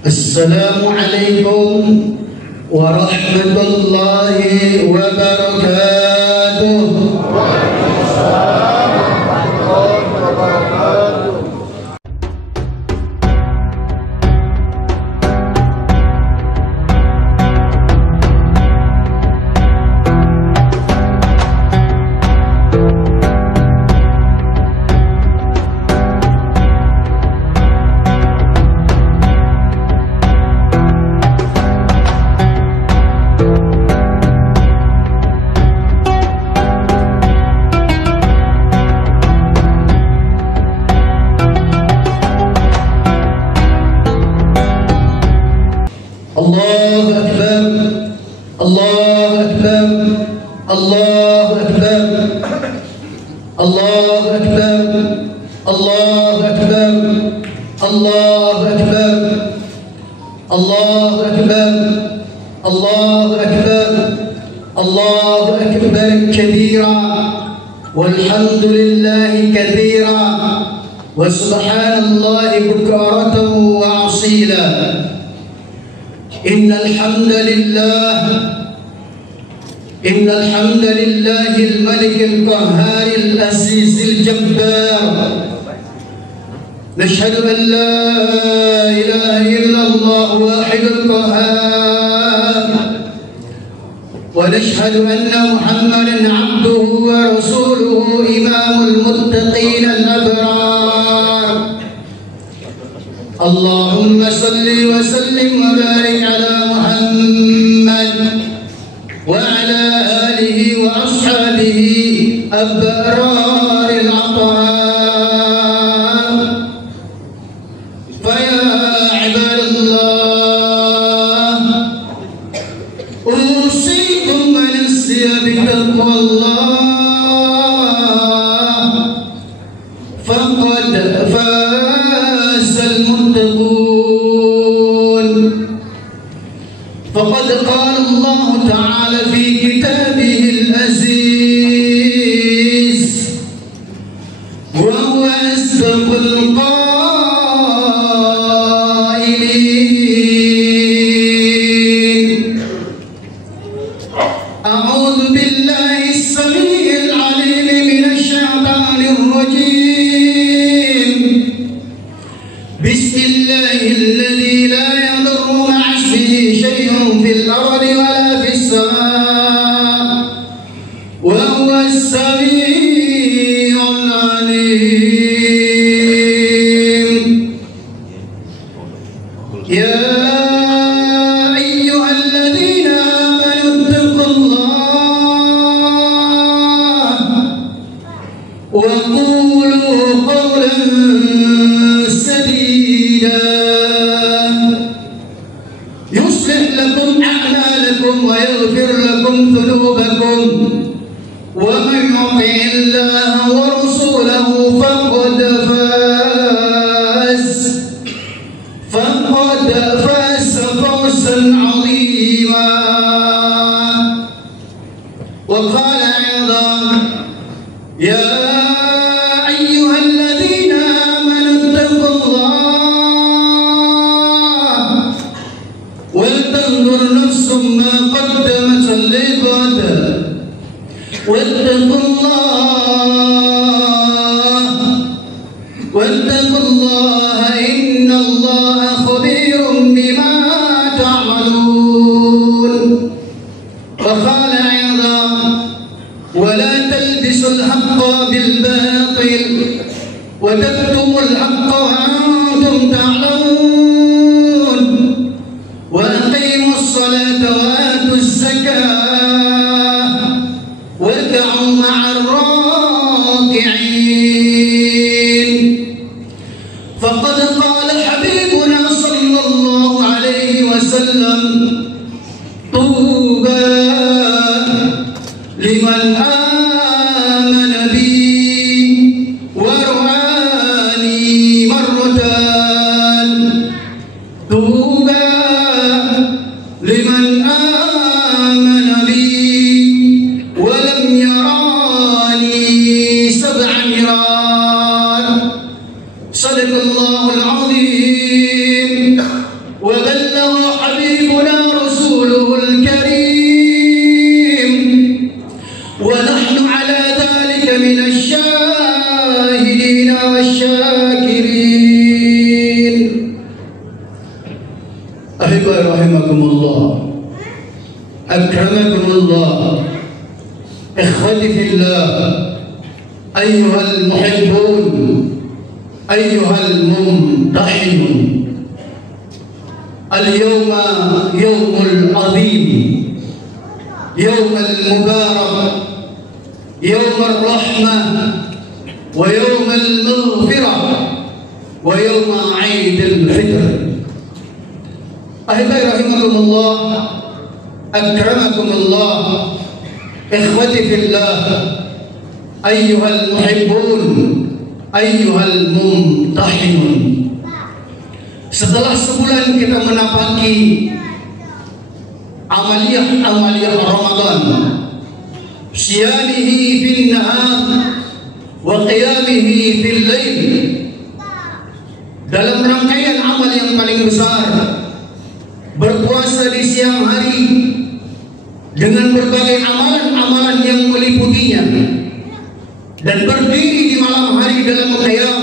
Assalamualaikum warahmatullahi wabarakatuh. Waalaikumsalam warahmatullahi wabarakatuh. Allahu Akbar, Allahu Akbar, Allahu Akbar, Allahu Akbar, Allahu Akbar, Allahu Akbar, Allahu Akbar, Allahu Akbar, Allahu Akbar kabira, walhamdulillahi kathira, wa subhanallahi bukratan wa asila. إن الحمد لله الملك القهار العزيز الجبار. نشهد أن لا إله إلا الله واحد القهار، ونشهد أن محمدا عبده ورسوله إمام المتقين الأبرار. اللهم صل وسلم وبارك على محمد وعلى آله وأصحابه الأبرار الأطهار. فيا عباد الله، أوصيكم ونفسي بتقوى الله، فقد فاز المتقون. فقد قال الله تعالى في كتابه العزيز، وهو أصدق القائلين: أعوذ بالله السميع العليم من الشيطان الرجيم. بسم الله الذي لا يضر مع اسمه شيء في الأرض ولا في السماء، وهو السميع العليم. يا أيها الذين آمنوا اتقوا الله وقولوا قولا سديدا يصلح لكم أعمالكم ويغفر لكم ذنوبكم، ومن يطع الله ورسوله فقد فاز فوزا عظيما. وقال أيضا: يا أيها الذين آمنوا اتقوا الله ولتنظر نفس ما قدمت لغد، واتقوا الله إن الله خبير بما تعملون. وقال أيضا: ولا تلبسوا الحق بالباطل وتكتموا الحق وأنتم تعلمون، وأقيموا الصلاة وآتوا الزكاة واركعوا مع الراكعين. فقد قال حبيبنا صلى الله عليه وسلم: طوبى لمن آمن بي ورآني مرتان. طوبى لمن آمن بي ولم يراني 7 مرات. صدق الله العظيم وبلغ حبيبنا رسوله الكريم ونحن على ذلك من الشاهدين والشاكرين. أحبائي رحمكم الله، أكرمكم الله، إخوتي في الله، أيها المحبون، أيها الممتحنون، اليوم يوم العظيم، يوم المبارك، يوم الرحمة، ويوم المغفرة، ويوم عيد الفطر. أحبائي رحمكم الله، أكرمكم الله، إخوتي في الله، أيها المحبون، أيها الممتحنون. Setelah sebulan kita menapaki amaliyah Ramadan, siyamihi fil nahar wa qiyamihi fil lail, dalam rangkaian amal yang paling besar, berpuasa di siang hari dengan berbagai amalan-amalan yang meliputinya, dan berdiri di malam hari dalam qiyam,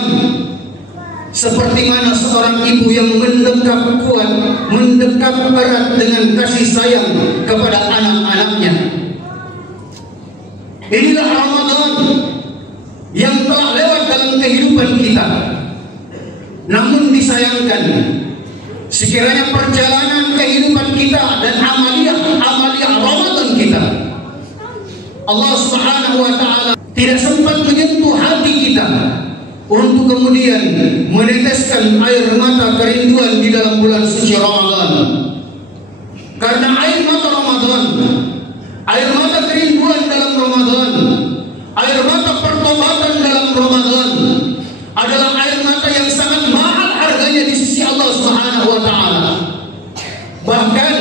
seperti mana seorang ibu yang mendekap kuat, mendekap erat dengan kasih sayang kepada anak-anaknya. Inilah Ramadan yang telah lewat dalam kehidupan kita. Namun disayangkan, sekiranya perjalanan kehidupan kita dan amaliyah Ramadan kita, Allah Subhanahu wa Ta'ala tidak sempat menyentuh hati kita untuk kemudian meneteskan air mata kerinduan di dalam bulan suci Ramadan. Karena air mata Ramadan, air mata kerinduan dalam Ramadan, air mata pertobatan dalam Ramadan adalah air mata yang sangat mahal harganya di sisi Allah Subhanahu wa Ta'ala. Bahkan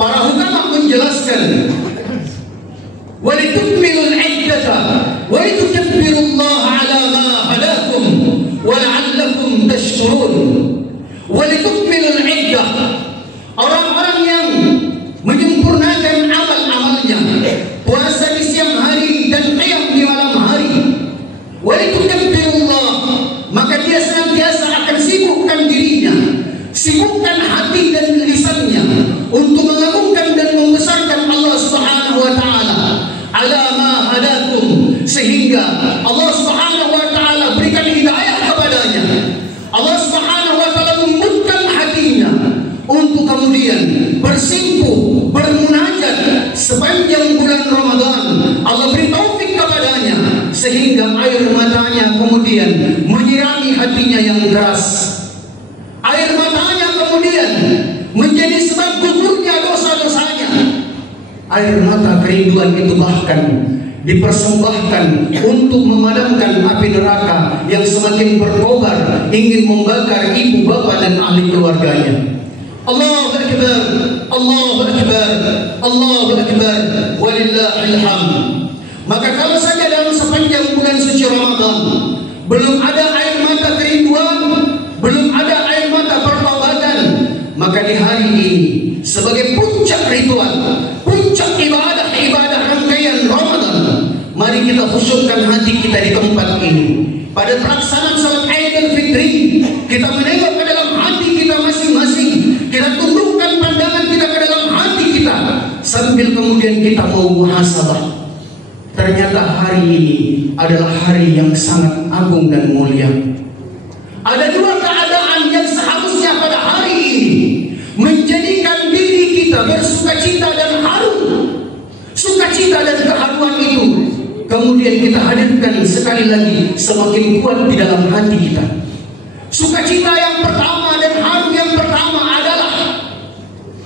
para ulama menjelaskan, walitukmilul iddata walitukabbirullaha ala ma hadakum wala'allakum tashkurun. Walitukmilul iddah, orang-orang yang menyempurnakan amal-amalnya, puasa di siang hari dan qiyam di malam hari. Walitukabbirullah, maka dia senantiasa akan sibukkan dirinya, sibukkan hati dan lisannya untuk mengagungkan dan membesarkan Allah Subhanahu wa Ta'ala ala ma hadakum, sehingga Allah Subhanahu wa Ta'ala berikan hidayah kepadanya. Allah Subhanahu wa Ta'ala lembutkan hatinya untuk kemudian bersimpuh, bermunajat sepanjang bulan Ramadan. Allah beri taufik kepadanya sehingga air matanya kemudian menyirami hatinya yang deras. Air matanya kemudian menjadi sebab gugurnya dosa-dosanya. Air mata kerinduan itu bahkan dipersembahkan untuk memadamkan api neraka yang semakin berkobar ingin membakar ibu bapa dan ahli keluarganya. Allahu Akbar, Allahu Akbar, Allahu Akbar, walillahil hamd. Maka kalau saja dalam sepanjang bulan suci Ramadan belum ada air mata kerinduan, belum ada air mata pertobatan, maka di hari ini sebagai puncak ritual, puncak ibadah rangkaian Ramadan, mari kita khusyukkan hati kita di tempat ini. Pada pelaksanaan salat Idul Fitri, kita menengok ke dalam hati kita masing-masing, kita tundukkan pandangan kita ke dalam hati kita, sambil kemudian kita mau muhasabah. Ternyata hari ini adalah hari yang sangat agung dan mulia. Ada dua keadaan yang seharusnya pada hari ini menjadikan diri kita bersukacita dan haru. Sukacita dan keharuan itu kemudian kita hadirkan sekali lagi semakin kuat di dalam hati kita. Sukacita yang pertama dan haru yang pertama adalah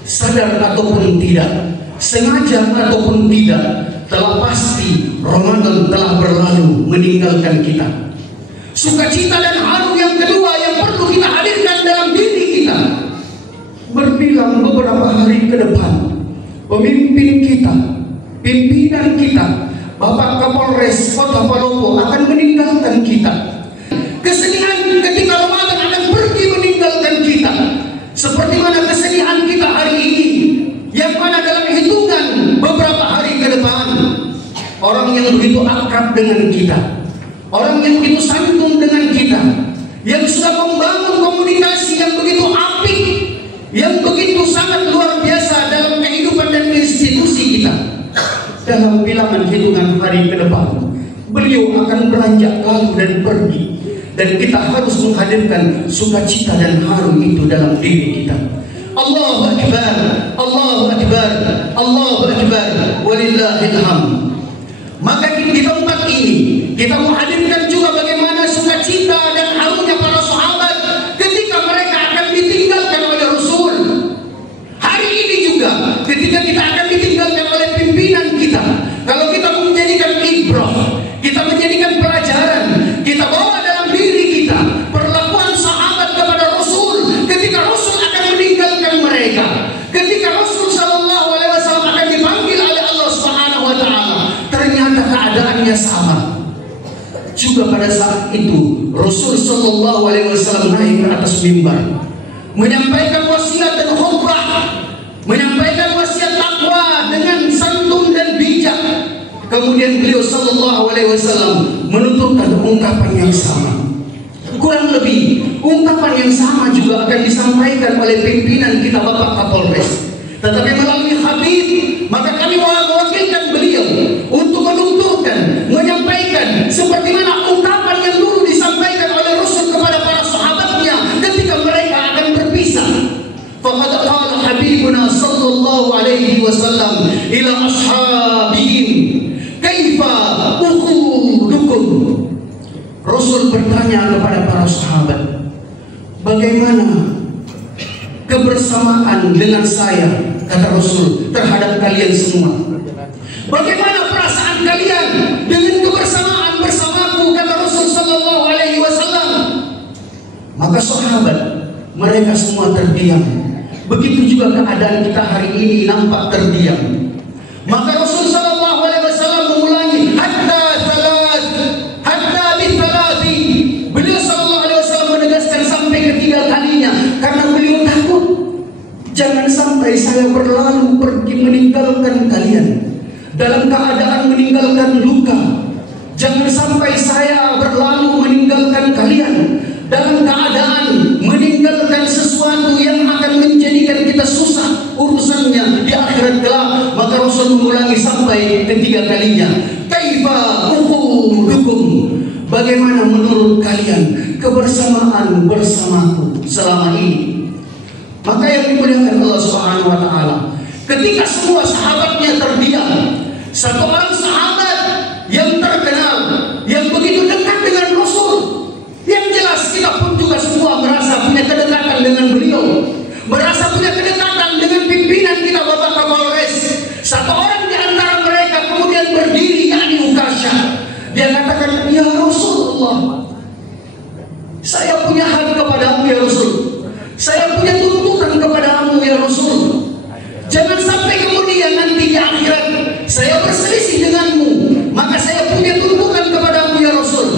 sadar ataupun tidak, sengaja ataupun tidak, telah pasti Ramadan telah berlalu meninggalkan kita. Sukacita dan haru yang kedua yang perlu kita hadirkan dalam diri kita, berbilang beberapa hari ke depan pemimpin kita, pimpinan kita, Bapak Kapolres Kota Palopo akan meninggalkan kita. Kesedihan ketika Ramadan akan pergi meninggalkan kita, seperti mana orang yang begitu akrab dengan kita, orang yang begitu santun dengan kita, yang sudah membangun komunikasi yang begitu apik, yang begitu sangat luar biasa dalam kehidupan dan institusi kita. Dalam bilangan hitungan hari ke depan, beliau akan beranjak lalu dan pergi, dan kita harus menghadirkan sukacita dan haru itu dalam diri kita. Allahu Akbar, Allahu Akbar, Allahu Akbar, walillahil hamd. Maka di tempat ini kita menghadirkan juga bagaimana sukacita dan harunya para sahabat ketika mereka akan ditinggalkan oleh Rasul. Hari ini juga ketika kita akan ditinggalkan oleh pimpinan kita, kalau kita menjadikan ibrah, kita menjadikan pelajaran, kita bawa dalam diri kita perlakuan sahabat kepada Rasul ketika Rasul akan meninggalkan mereka, ketika Rasul sallallahu alaihi wasallam akan dipanggil oleh Allah Subhanahu wa taala, ternyata keadaannya sama. Juga pada saat itu Rasul sallallahu alaihi wasallam naik ke atas mimbar, menyampaikan wasiat dan khutbah, menyampaikan wasiat takwa dengan santun dan bijak. Kemudian beliau sallallahu alaihi wasallam menuturkan ungkapan yang sama. Kurang lebih ungkapan yang sama juga akan disampaikan oleh pimpinan kita Bapak Kapolres. Tetapi melalui Habib, maka kami mewakilkan beliau untuk menuturkan, menyampaikan seperti mana ungkapan yang dulu disampaikan oleh Rasul kepada para sahabatnya ketika mereka akan berpisah. Faqad qala Habibuna sallallahu alaihi wasallam ila ashabihim, kaifa ukhudukum. Rasul bertanya kepada para sahabat, bagaimana kebersamaan dengan saya, kata Rasul, terhadap kalian semua. Bagaimana perasaan kalian dengan kebersamaan bersamaku, kata Rasul sallallahu alaihi wasallam. Maka sahabat, mereka semua terdiam. Begitu juga keadaan kita hari ini nampak terdiam. Maka Rasul sallallahu alaihi wasallam mengulangi hatta bithalati. Beliau sallallahu alaihi wasallam menegaskan sampai ketiga kalinya karena beliau takut jangan sampai saya berlalu pergi meninggalkan kalian dalam keadaan meninggalkan luka. Jangan sampai saya berlalu meninggalkan kalian dalam keadaan meninggalkan sesuatu yang akan menjadikan kita susah urusannya di akhirat kelak. Maka Rasul mengulangi sampai ketiga kalinya, kaifa ukhudukum, bagaimana menurut kalian kebersamaan bersamaku selama ini. Maka yang dimuliakan Allah Subhanahu wa taala, ketika semua sahabatnya terdiam, satu orang sahabat yang terkenal, yang begitu dekat dengan Rasul, yang jelas kita pun juga semua merasa punya kedekatan dengan beliau, merasa punya kedekatan dengan pimpinan kita Bapak Kapolres. Satu orang di antara mereka kemudian berdiri, yakni Ukasyah. Dia katakan, ya Rasulullah, saya punya hak kepadamu ya Rasul, saya punya tuntutan kepadamu ya Rasul. Jangan sampai kemudian nanti di akhirat saya berselisih denganmu, maka saya punya tuntutan kepadamu ya Rasul.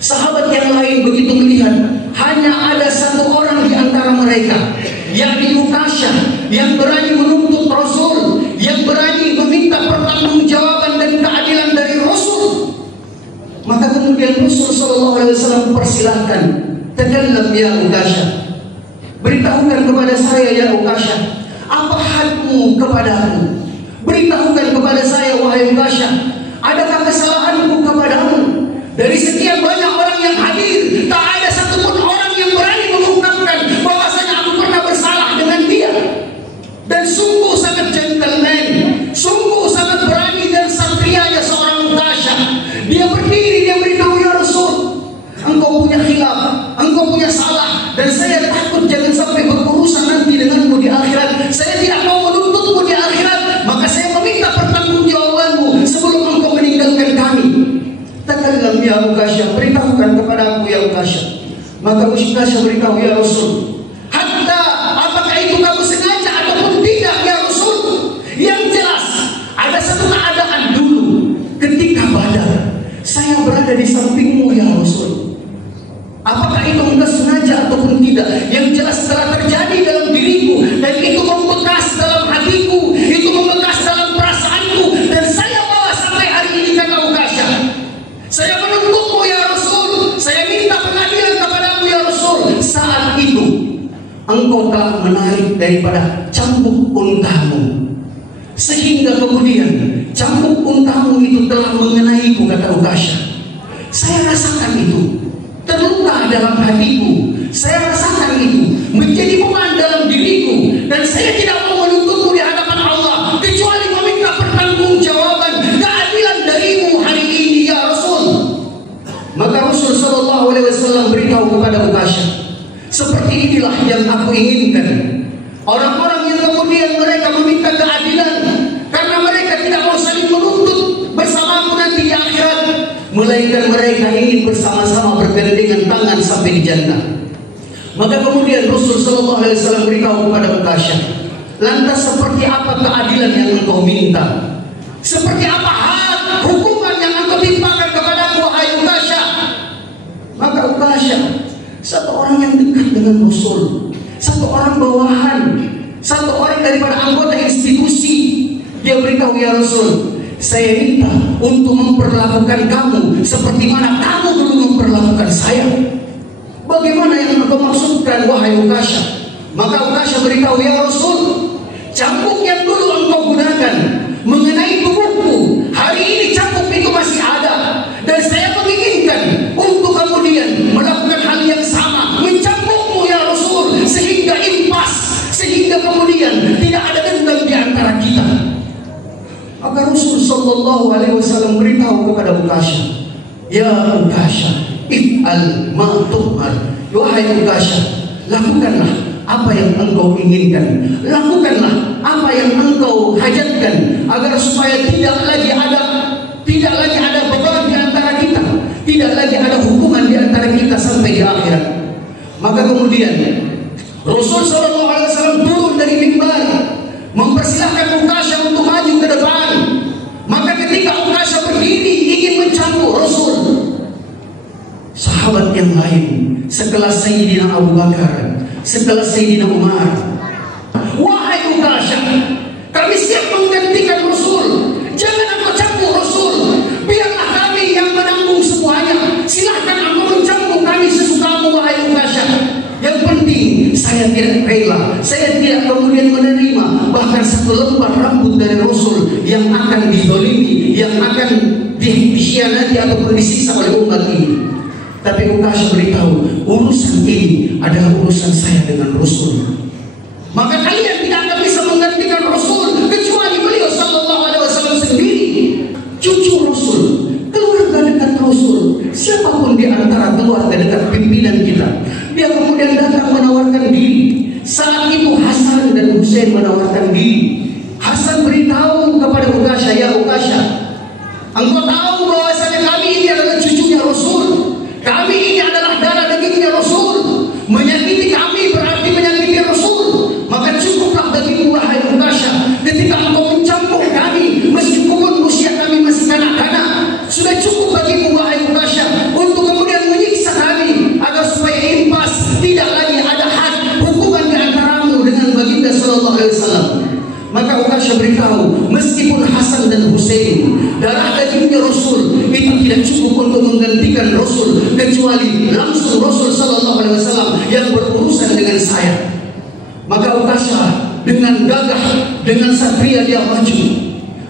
Sahabat yang lain begitu melihat hanya ada satu orang di antara mereka, yakni Ukasyah, yang berani menuntut Rasul, yang berani meminta pertanggungjawaban dan keadilan dari Rasul. Maka kemudian Rasul sallallahu alaihi wasallam persilahkan, takallam ya Ukasyah, beritahukan kepada saya ya Ukasyah, apa hakmu kepadamu? Beritahukan kepada saya wahai Ukasyah, adakah kesalahanku kepadamu? Dari sekian banyak orang yang hadir, tak ada satupun orang yang berani mengungkapkan bahwasanya aku pernah bersalah dengan dia. Dan sungguh sangat gentleman, sungguh sangat berani dan satrianya seorang Ukasyah. Dia berdiri, dia beritahu, ya Rasul, engkau punya khilaf, engkau punya salah, dan saya takut jangan sampai berurusan nanti denganmu di akhirat. Saya tidak mau menuntutmu di akhirat, maka saya meminta pertanggungjawabanmu sebelum engkau meninggalkan kami. Takallam ya Ukasyah, beritahukan kepada aku ya Ukasyah. Maka Ukasyah beritahu, ya Rasul, hatta apakah itu kamu sengaja ataupun tidak ya Rasul? Yang jelas ada satu keadaan dulu ketika Badar, saya berada di sampingmu ya Rasul. Apakah itu engkau sengaja ataupun tidak? Yang jelas telah terjadi dalam diriku, dan itu membekas dalam hatiku, itu membekas dalam perasaanku, dan saya bawa sampai engkau telah menarik daripada cambuk untamu, sehingga kemudian cambuk untamu itu telah mengenaiku, kata Ukasha. Saya rasakan itu, terluka dalam hatiku. Saya rasakan itu menjadi beban dalam diriku, dan saya tidak mau menuntutmu di hadapan Allah kecuali meminta pertanggungjawaban keadilan darimu hari ini ya Rasul. Maka Rasul sallallahu alaihi wasallam beritahu kepada Ukasha, seperti inilah yang aku inginkan. Orang-orang yang kemudian mereka meminta keadilan karena mereka tidak mau saling menuntut bersamaku nanti di akhirat, melainkan mereka ingin bersama-sama bergandengan tangan sampai di jannah. Maka kemudian Rasul sallallahu alaihi wasallam beritahu kepada Ukasha, lantas seperti apa keadilan yang engkau minta? Seperti apa hak hukuman yang engkau timpakan kepadaku, wahai Ukasha? Maka Ukasha, satu orang yang dekat dengan Rasul, satu orang bawahan, satu orang daripada anggota institusi, dia beritahu, ya Rasul, saya minta untuk memperlakukan kamu seperti mana kamu dulu memperlakukan saya. Bagaimana yang engkau maksudkan, wahai Ukasha? Maka Ukasha beritahu, ya Rasul, cambuk yang dulu engkau gunakan mengenai tubuhku, hari ini cambuk itu masih ada, dan saya menginginkan untuk kemudian melakukan hal yang sama, mencambukmu ya Rasul, sehingga impas, sehingga kemudian tidak ada dendam di antara kita. Maka Rasul sallallahu alaihi wasallam beritahu kepada Ukasha, ya Ukasha, if'al ma tu'mar. Wahai Ukasha, lakukanlah apa yang engkau inginkan, lakukanlah apa yang engkau hajatkan, agar supaya tidak lagi ada beban di antara kita, tidak lagi ada hukuman di antara kita sampai di akhirat. Maka kemudian Rasul sallallahu alaihi wasallam turun dari mimbar, mempersilahkan Ukasha untuk maju ke depan. Maka ketika Ukasha berdiri ingin mencambuk Rasul, sahabat yang lain sekelas Sayyidina Abu Bakar, sekelas Sayyidina Umar, wahai Ukasha, kami siap menggantikan Rasul, jangan engkau cambuk Rasul, biarlah kami yang menanggung semuanya, silahkan engkau mencambuk kami sesukamu, wahai Ukasha. Yang penting saya tidak rela, saya tidak kemudian menerima bahkan satu lembar rambut dari Rasul yang akan dizalimi, yang akan dikhianati ataupun disiksa oleh umat ini. Tapi Ukasha beritahu, urusan ini adalah urusan saya dengan Rasul. Maka kalian tidak akan bisa menggantikan Rasul kecuali beliau sallallahu alaihi wasallam sendiri, cucu Rasul, keluarga dekat Rasul, siapapun di antara keluarga dekat pimpinan kita. Dia kemudian datang menawarkan diri. Saat itu Hasan dan Husain menawarkan diri. Hasan beritahu kepada Ukasha, ya Ukasha, engkau tahu bahwasanya kami ini adalah cucunya Rasul, kami ini adalah darah dagingnya Rasul, menyakiti kami berarti menyakiti Rasul. Maka cukuplah bagimu, wahai Ukasha, ketika engkau mencambuk kami meskipun usia kami masih kanak-kanak, sudah cukup bagimu, wahai Ukasha, untuk kemudian menyiksa kami agar supaya impas, tidak lagi ada hak hukuman di antaramu dengan baginda sallallahu alaihi wasallam. Maka Ukasha beritahu, meskipun Hasan dan Husain darah dagingnya Rasul, itu tidak cukup untuk menggantikan Rasul, kecuali langsung Rasul sallallahu alaihi wasallam yang berurusan dengan saya. Maka Ukasha dengan gagah, dengan satria dia maju.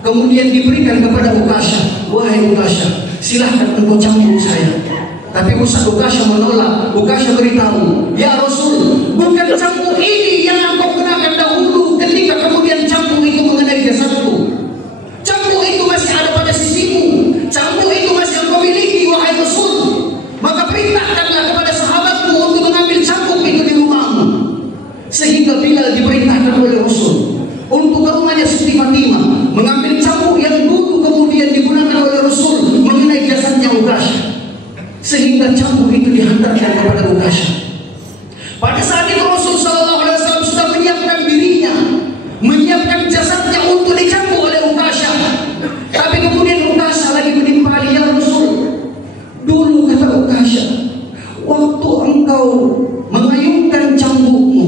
Kemudian diberikan kepada Ukasha, wahai Ukasha, silahkan engkau cambuk saya. Tapi Ukasha menolak. Ukasha beritahu, ya Rasul, bukan cambuk ini yang engkau gunakan dahulu ketika kemudian cambuk itu mengenai jasadku. Cambuk itu masih ada pada sisimu, cambuk itu masih engkau miliki, wahai Rasul. Maka perintahkanlah kepada sahabatku untuk mengambil cambuk itu di rumahmu. Sehingga Bilal diperintahkan oleh Rasul untuk ke rumahnya Siti Fatimah mengambil cambuk yang dulu kemudian digunakan oleh Rasul mengenai jasadnya Ukasha. Sehingga cambuk itu dihantarkan kepada Ukasha. Pada saat itu Rasul sallallahu alaihi wasallam sudah menyiapkan dirinya, menyiapkan jasadnya untuk dicambuk oleh Ukasha. Tapi kemudian Ukasha lagi menimpali, ya Rasul, dulu kata Ukasha, waktu engkau mengayunkan cambukmu,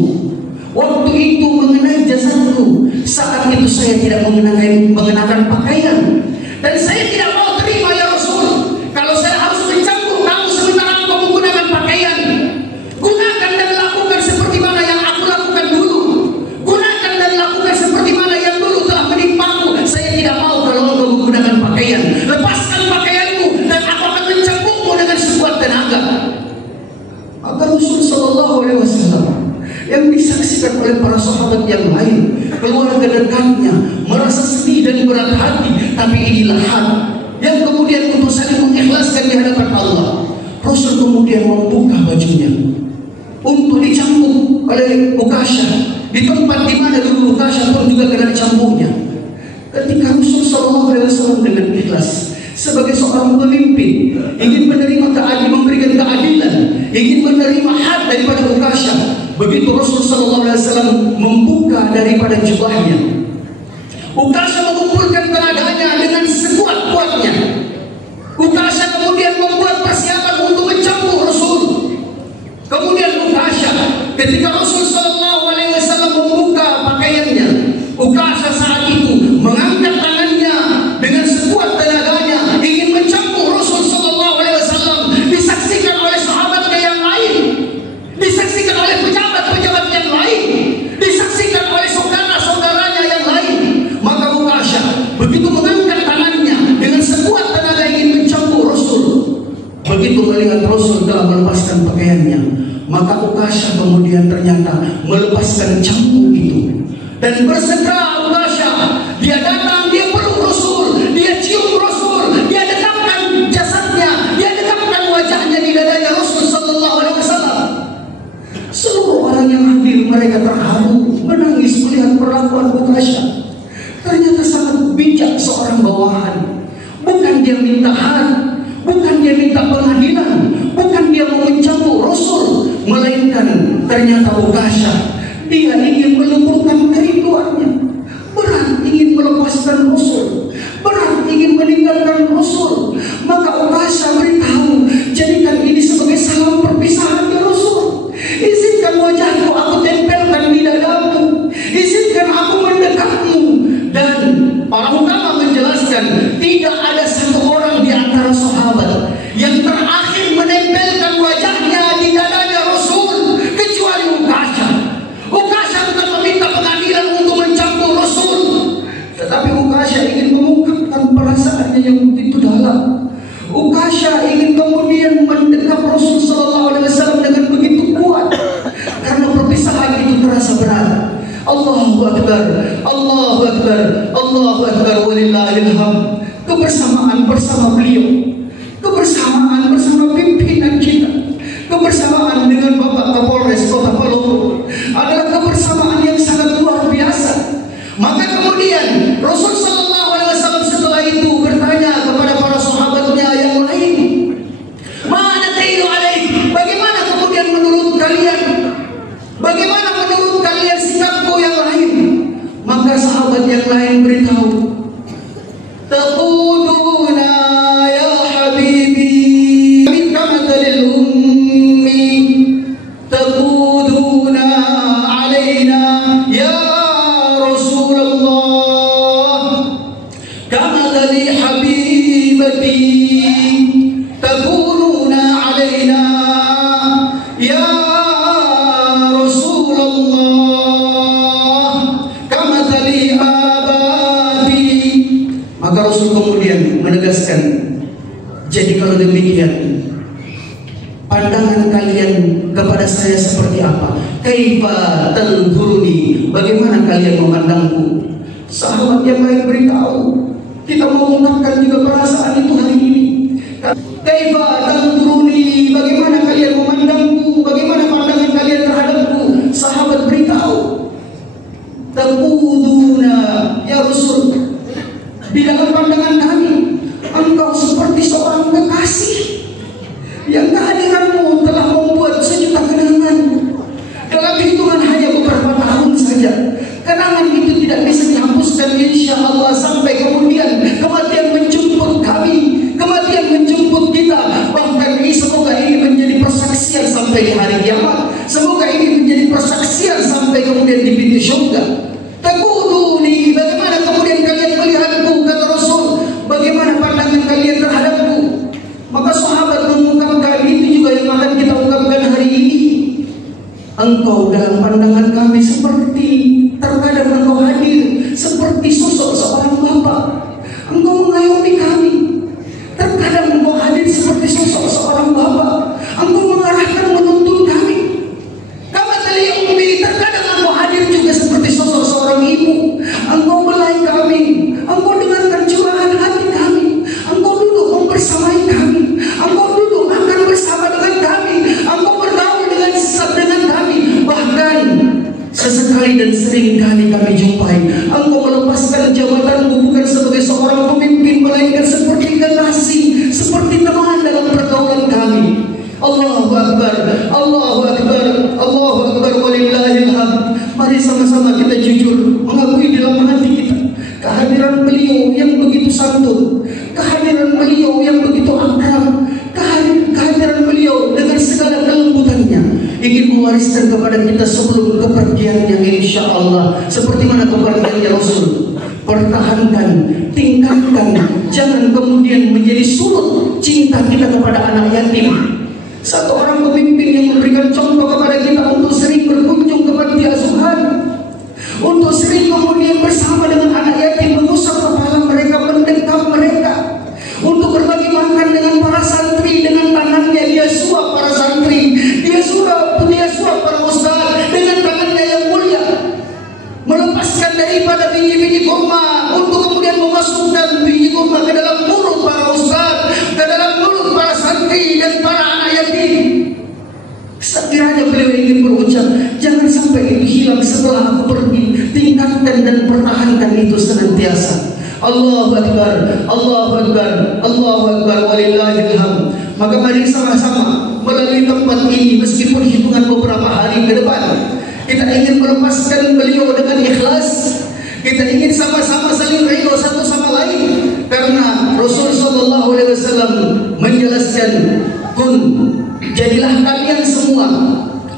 waktu itu mengenai jasadku, saat itu saya tidak mengenakan pakaian, dan saya tidak mau terima, ya Rasul, kalau saya harus mencambuk kamu sementara engkau menggunakan pakaian. Gunakan dan lakukan seperti mana yang aku disaksikan oleh para sahabat yang lain, keluarga dekatnya merasa sedih dan berat hati, tapi inilah hak yang kemudian untuk saling mengikhlaskan di hadapan Allah. Rasul kemudian membuka bajunya untuk dicambuk oleh Ukasyah di tempat di mana dulu Ukasyah pun juga kena dicambuknya. Ketika Rasul sallallahu alaihi wasallam dengan ikhlas sebagai seorang pemimpin ingin menerima keadilan, memberikan keadilan, ingin menerima hak daripada Ukasyah, begitu Rasul sallallahu alaihi wasallam membuka daripada jubahnya, Ukasyah mengumpulkan tenaganya dengan sekuat-kuatnya. Ukasyah kemudian membuat persiapan untuk mencambuk Rasul. Kemudian Ukasyah, ketika Rasul sallallahu alaihi wasallam membuka pakaiannya, Ukasyah saat itu mengangkat tangannya dengan sekuat tenaganya ingin mencambuk Rasul sallallahu alaihi wasallam. Disaksikan oleh sahabatnya yang lain, disaksikan oleh pejabat-pejabat yang lain, disaksikan oleh saudara-saudaranya yang lain. Maka Ukasyah begitu mengangkat tangannya dengan sekuat tenaga ingin mencambuk Rasul. Begitu melihat Rasul telah melepaskan pakaiannya, maka Ukasyah kemudian ternyata melepaskan cambuk itu dan bersegera Ukasyah, dia datang, dia peluk Rasul, dia cium Rasul, dia dekapkan jasadnya, dia dekapkan wajahnya di dadanya Rasul sallallahu alaihi wasallam. Seluruh orang yang hadir mereka terharu, menangis melihat perlakuan Ukasyah. Ternyata sangat bijak seorang bawahan. Bukan dia minta hak, bukan dia minta pengadilan, bukan dia mau mencambuk Rasul, melainkan ternyata Ukasyah dia ingin melumpuhkan kerinduannya, berat ingin melepaskan Rasul, berat ingin meninggalkan Rasul. Maka Ukasyah beritahu, jadikan ini sebagai salam perpisahan ya Rasul. Izinkan wajahku aku tempelkan di dadamu, izinkan aku mendekatmu. Dan para ulama menjelaskan, tidak ada satu orang di antara sahabat yang terakhir menempelkan wajahnya di dadanya Rasul kecuali Ukasyah. Ukasyah bukan meminta pengadilan untuk mencambuk Rasul, tetapi Ukasyah ingin mengungkapkan perasaannya yang begitu dalam. Ukasyah ingin kemudian mendekap Rasul sallallahu alaihi wasallam dengan begitu kuat, karena perpisahan itu terasa berat. Allahu Akbar, Allahu Akbar, Allahu Akbar, walillahil hamd. Kebersamaan bersama beliau, kebersamaan bersama pimpinan kita, kebersamaan dengan Bapak Kapolres Kota Palopo adalah kebersamaan yang sangat luar biasa. Maka kemudian Rasul sallallahu alaihi wasallam setelah itu bertanya kepada para sahabatnya yang lain, "Mana tailu alaik? Bagaimana kemudian menurut kalian? Bagaimana menurut kalian sikapku yang lain?" Maka sahabat yang lain beritahu, "Taquluna ya habibi min kamathalil ummi, taquduna alaina ya Rasulullah, kamathali habibati, taquluna alaina ya Maka Rasul kemudian menegaskan, jadi kalau demikian, pandangan kalian kepada saya seperti apa? Kaifa tanzuruni? Bagaimana kalian memandangku? Sahabat yang lain beritahu, kita mengungkapkan juga perasaan itu hari ini. Kaifa tanzuruni? Bagaimana kalian memandangku? Bagaimana pandangan kalian terhadapku? Sahabat beritahu, taquduna ya Rasul, di dalam pandangan kami engkau seperti seorang kekasih yang kehadiranmu telah membuat sejuta kenangan dalam hitungan hanya beberapa tahun saja. Kenangan itu tidak bisa dihapuskan insya Allah sampai kemudian kematian menjemput kami, kematian menjemput kita. Bahkan ini semoga ini menjadi persaksian sampai di hari kiamat, semoga ini menjadi persaksian sampai kemudian di pintu surga. Taquduni, bagaimana kemudian kalian melihatku, kata Rasul, bagaimana pandangan kalian terhadapku? Maka sahabat mengungkapkan itu juga yang akan kita ungkapkan hari ini. Engkau dalam pandangan kami seperti, terkadang engkau hadir seperti sosok seorang bapak. Engkau mengayomi kami. Terkadang engkau hadir seperti sosok seorang bapak. Engkau mengarahkan menuntun kami. Kama tali ummi, terkadang engkau hadir dan sering kali kami jumpai. Engkau melepaskan jabatanmu bukan sebagai seorang pemimpin, melainkan seperti generasi, seperti teman dalam pergaulan kami. Allahu Akbar, Allahu Akbar, Allahu Akbar, walillahil hamd. Mari sama-sama kita jujur mengakui dalam hati kita kehadiran beliau yang begitu santun, kehadiran beliau yang begitu akrab, kehadiran beliau dengan segala kelembutannya ingin mewariskan kepada kita sebelum kepergiannya, insya Allah. Seperti mana kepergiannya Rasul, pertahankan, tingkatkan, jangan kemudian menjadi surut cinta kita kepada anak yatim. Satu orang pemimpin yang memberikan contoh kepada kita untuk sering berkunjung ke panti asuhan, untuk sering kemudian bersama dengan anak yatim, mengusap kepala mereka, mendekap mereka, untuk berbagi makan dengan para santri. Dengan tangannya dia suap para santri, dia suap para ustaz dengan tangannya yang mulia, melepaskan daripada biji-biji kurma untuk kemudian memasukkan biji kurma ke dalam mulut para ustaz, ke dalam mulut para santri dan para anak yatim. Sekiranya beliau ingin berucap, jangan sampai itu hilang setelah aku pergi, tingkatkan dan pertahankan itu senantiasa. Allahu Akbar, Allahu Akbar, Allahu Akbar, walillahil hamd. Maka mari sama-sama melalui tempat ini, meskipun hitungan beberapa hari ke depan, kita ingin melepaskan beliau dengan ikhlas. Kita ingin sama-sama saling ridho satu sama lain, karena Rasul sallallahu alaihi wasallam menjelaskan, jadilah kalian semua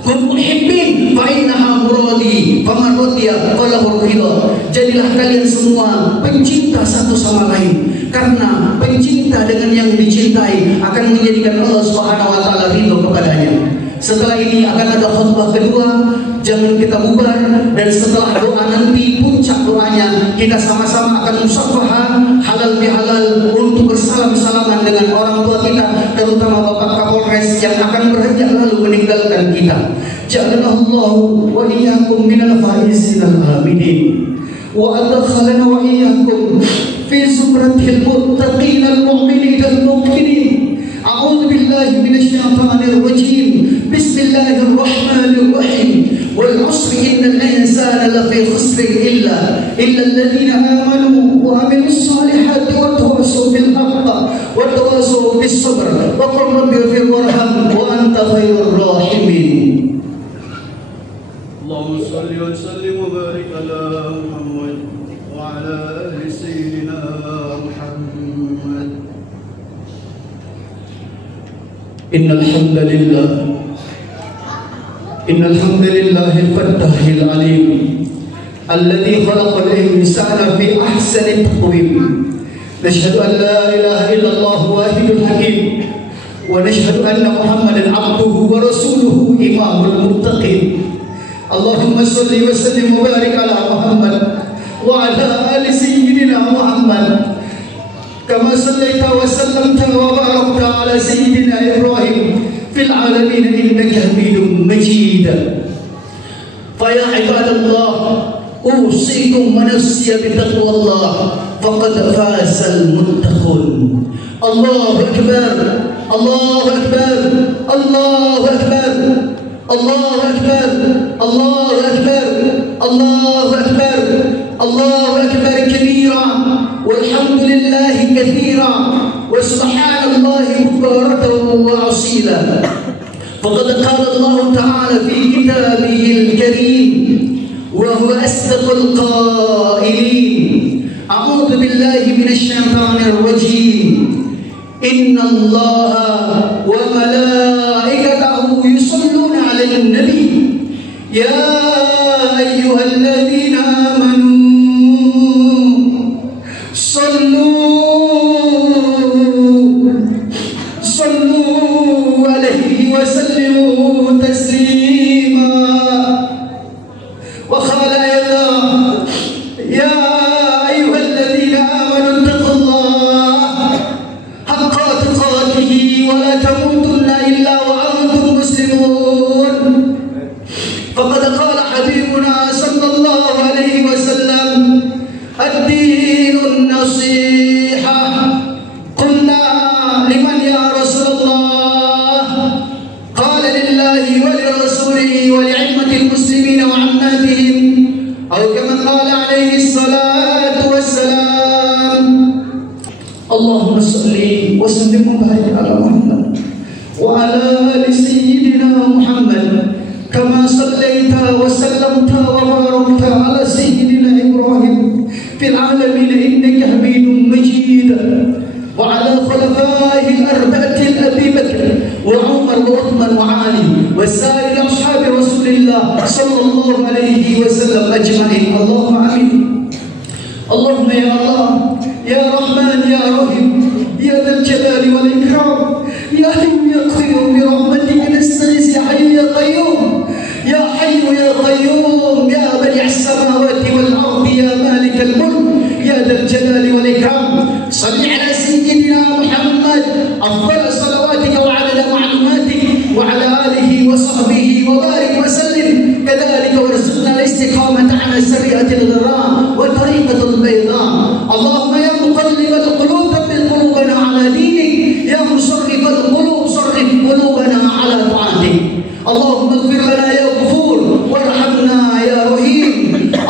kun muhibbin fa innaha muradi faman radiya falahu ridha. Jadilah kalian semua pencinta satu sama lain, karena pencinta dengan yang dicintai akan menjadikan Allah Subhanahu wa taala ridho kepadanya. Setelah ini akan ada khutbah kedua, jangan kita bubar, dan setelah doa nanti puncak doanya kita sama-sama akan musyafahah halal bihalal untuk bersalam-salaman dengan orang tua kita, terutama Bapak Kapolres yang akan beranjak lalu meninggalkan kita. Ja'alallahu wa iyyakum minal faizin al-aminin wa adkhalana wa iyyakum fi zumratil muttaqin al-mu'minin al-muqinin. A'udzu billahi minasyaitonir rajim. Bismillahirrahmanirrahim. Wal 'asri innal insana lafi khusrin illa alladhina amanu wa 'amilus solihati wa tawassaw bil haqq wa tawassaw bis sabr wa qul rabbi ighfir warham wa anta khairur rahimin. Allahumma shalli wa sallim wa barik ala Muhammad wa ala ali sayyidina Muhammad. Innal hamdalillahil fattahil alim alladhi khalaqal insana fi ahsani taqwim. Nashhadu an la ilaha illallah wahidul hakim wa nashhadu anna Muhammadan abduhu wa rasuluhu imamul muttaqin. Allahumma salli wa sallim wa barik ala Muhammad wa ala ali sayyidina Muhammad kama sallaita wa sallamta wa barakta ala sayyidina Ibrahim fil alamin innaka Hamidum Majid. Fa ya ibadallah, usikum wa nafsi bi taqwallah faqad fazal muttaqun. Allahu akbar, Allahu akbar, Allahu akbar, Allahu akbar, Allahu akbar, Allahu akbar, Allahu akbar kabira walhamdulillahi kathira wa subhanallahi bukratan wa asila. Faqad qala Allah ta'ala fi kitabihil karim wa huwa asdaqul qailin. A'udzu billahi minasy syaithanir rajim. Inna Allaha wa malaikatahu yusholluna 'alan nabi ya ayyuhalladzina amanu sallu alaihi wa sallimu taslima. Wa qala ya ayyuhalladzina amanu taqullaha haqqa tuqatih wa la tamutunna illa wa antum muslimun. Faqad qala habibuna sallallahu alaihi wasallam ad-dinun nasihah. Qulna liman ya Rasulullah? Qala lillahi wa li rasulihi wa li 'immatil muslimin wa 'ammatihim أو كما قال عليه الصلاة والسلام اللهم صل وسلم وبارك على محمد وعلى آل سيدنا محمد كما صليت وسلمت وباركت على سيدنا إبراهيم في العالمين إنك حميد مجيد وعلى خلفائه الأربعة أبي بكر وعمر وعثمان وعلي وسائر أصحاب رسول الله صلى الله عليه وسلم أجمعين. اللهم آمين. اللهم يا الله يا رحمن يا رحيم يا ذا الجلال والإكرام يا حي يا قيوم برحمتك نستغيث يا حي يا قيوم يا حي يا قيوم يا بديع السماوات والأرض يا مالك الملك يا ذا الجلال والإكرام صل على سيدنا محمد أفضل صلواتك وعدد معلوماتك وعلى آله وصحبه وبارك وسلم كذلك وارزقنا الاستقامة على السريعة الغراء وطريقة البيضاء. اللهم يا مقلب القلوب ثبت قلوبنا على دينك يا مصرف القلوب صرف قلوبنا على طاعتك. اللهم اغفر لنا يا غفور وارحمنا يا رحيم.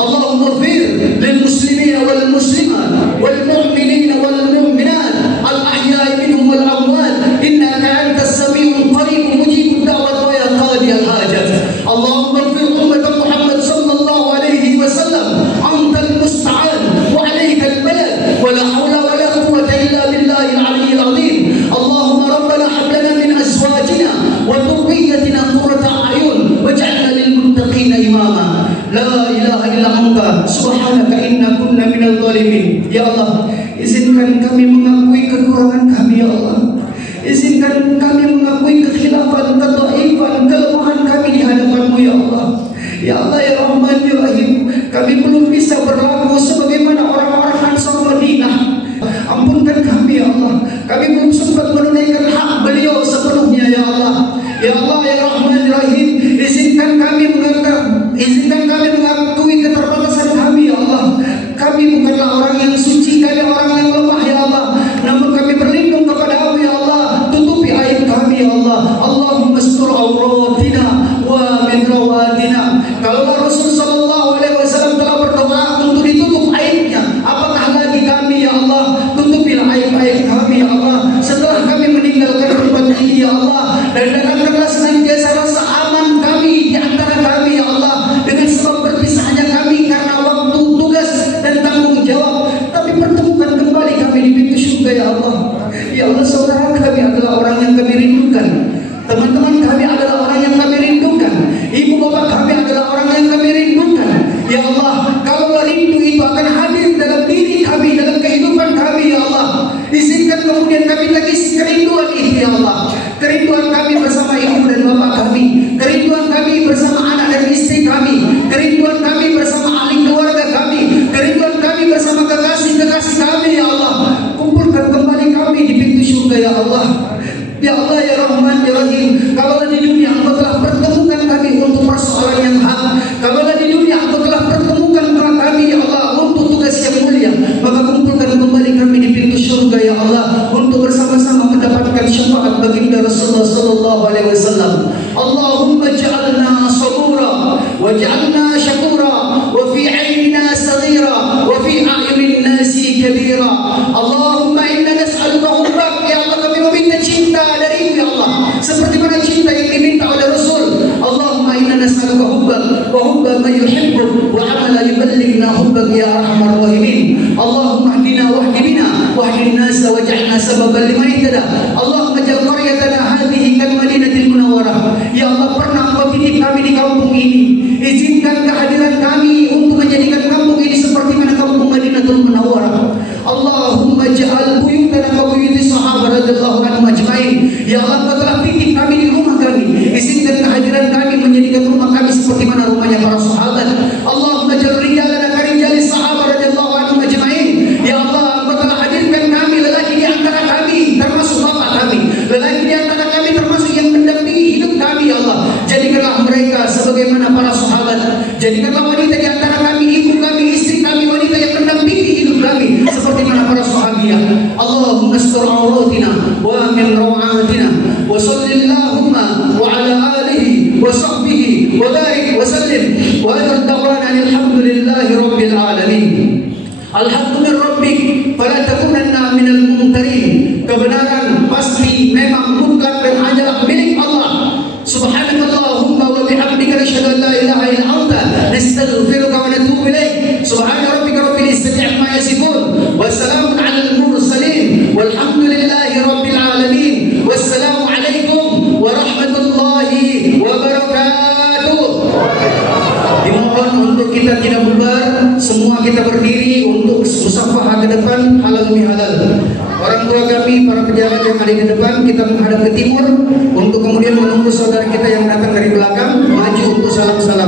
اللهم اغفر للمسلمين والمسلمات والمؤمنين والمؤمنات الأحياء منهم والأموات إنك أنت السميع القريب مجيب الدعوة ويا قاضي الحاجات. اللهم اغفر أمة محمد صلى الله عليه وسلم أنت المستعان وعليك البلد ولا حول ولا قوة إلا بالله العلي العظيم. اللهم ربنا هب لنا من أزواجنا وذريتنا قرة أعين واجعلنا للمتقين إماما. لا إله إلا أنت سبحانك إنا كنا من الظالمين. Ya Allah, izinkan kami mengakui kekurangan kami ya Allah. Izinkan kami mengakui kekhilafan, kedhaifan, kelemahan kami di hadapan-Mu ya Allah. Ya Allah ya Rahman ya Rahim, kami belum bisa berlaku sebagaimana orang-orang Ansar Madinah. Ampunkan kami ya Allah, kami belum sempat menunaikan hak beliau sepenuhnya ya Allah. Ya Allah ya Rahman ya Rahim, izinkan kami mengakui keterbatasan kami ya Allah. Kami bukanlah orang yang suci, kami orang yang lemah ya Allah. Namun kami berlindung kepada-Mu ya Allah. Tutupi aib kami ya Allah. Allahumma astur auratina wa min rawatina. Kalau Rasul sallallahu alaihi wasallam telah berdoa untuk ditutup aibnya, apakah lagi kami ya Allah? Tutupilah aib-aib kami ya Allah. Setelah kami meninggalkan tempat ini ya Allah, dan datangkanlah senantiasa rasa aman kami di antara kami ya Allah, dengan sebab berpisahnya kami karena waktu, tugas dan tanggung jawab. Tapi pertemukan kembali kami di pintu surga ya Allah. Ya Allah, saudara kami adalah orang yang kami rindukan. Teman-teman kami adalah orang yang kami rindukan. Ibu bapak kami adalah orang yang kami rindukan. Ya Allah, kalau rindu itu akan hadir dalam diri kami, dalam kehidupan kami ya Allah, izinkan kemudian kami tagih kerinduan itu ya Allah. Kerinduan kami bersama ibu dan bapak kami, kerinduan kami bersama anak dan istri kami, kerinduan kami bersama ahli keluarga kami, kerinduan kami bersama kekasih-kekasih kami ya Allah. Kumpulkan kembali kami di pintu surga ya Allah. Ya Allah ya Rahman ya Rahim, kalau di dunia Engkau telah pertemukan kami untuk persoalan yang hak, kalau di dunia Engkau telah pertemukan kami ya Allah untuk tugas yang mulia, maka kumpulkan kembali kami di pintu surga ya Allah untuk bersama-sama mendapatkan syafaat baginda Rasulullah sallallahu alaihi wasallam. Allahumma ja'alna sabura waj'alna syakura wa fi 'ainina saghira wa fi a'yunin nasi kabira. Allahumma inna nas'aluka hubbak ya Allah, kami meminta cinta darimu ya Allah, seperti mana cinta yang diminta oleh Rasul. Allahumma inna nas'aluka hubbak wa hubba man yuhibbuk wa amala yuballighna hubbak ya arhamar rahimin. Allahumma hdina wahdi bina wahdin nas waj'alna sababan liman ihtada. Allahumma ja'al qaryatana hadhihi kal madinatil munawwarah. Ya Allah, pernah Engkau titip kami di kampung ini, izinkan kehadiran kami untuk menjadikan kampung ini seperti mana kampung Madinatul Munawwarah. Allahumma ja'al buyutana ka buyuti sahabat radhiyallahu anhum ajma'in. Ya Allah, Engkau telah titip kami di rumah kami, izinkan kehadiran kami menjadikan rumah kami seperti mana rumahnya para sahabat. Allahumma ja'al rijalana ka rijali sahabat radhiyallahu anhum ajma'in. Ya Allah, Engkau telah hadirkan kami lelaki di antara kami termasuk bapak kami, lelaki di antara kami termasuk yang mendampingi hidup kami ya Allah. Jadikanlah mereka sebagaimana para sahabat. Jadikanlah wanita di antara kami, ibu kami, istri kami, wanita yang mendampingi hidup kami seperti mana para sahabiah. Allahumma astur auratina wa min rawatina wa sallillahumma wa ala alihi wa sahbihi wa barik wa sallim wa akhir da'wana alhamdulillahi alamin. Alhamdulillah rabbik fala takunanna minal mumtarin. Kebenaran pasti memang mutlak dan hanyalah milik Allah. Subhanakallahumma wa bihamdika nashhadu an la ilaha illa anta nastaghfiruka wa natubu ilaik. Subhana rabbika rabbil izzati amma yasifun wa salamun 'alal mursalin walhamdulillahi rabbil alamin. Wassalamu alaikum warahmatullahi wabarakatuh. Dimohon untuk kita tidak bubar, semua kita berdiri untuk musafahah ke depan halal demi halal. Orang tua kami, para pejabat yang ada di depan, kita menghadap ke timur untuk kemudian menunggu saudara kita yang datang dari belakang maju untuk salam-salam.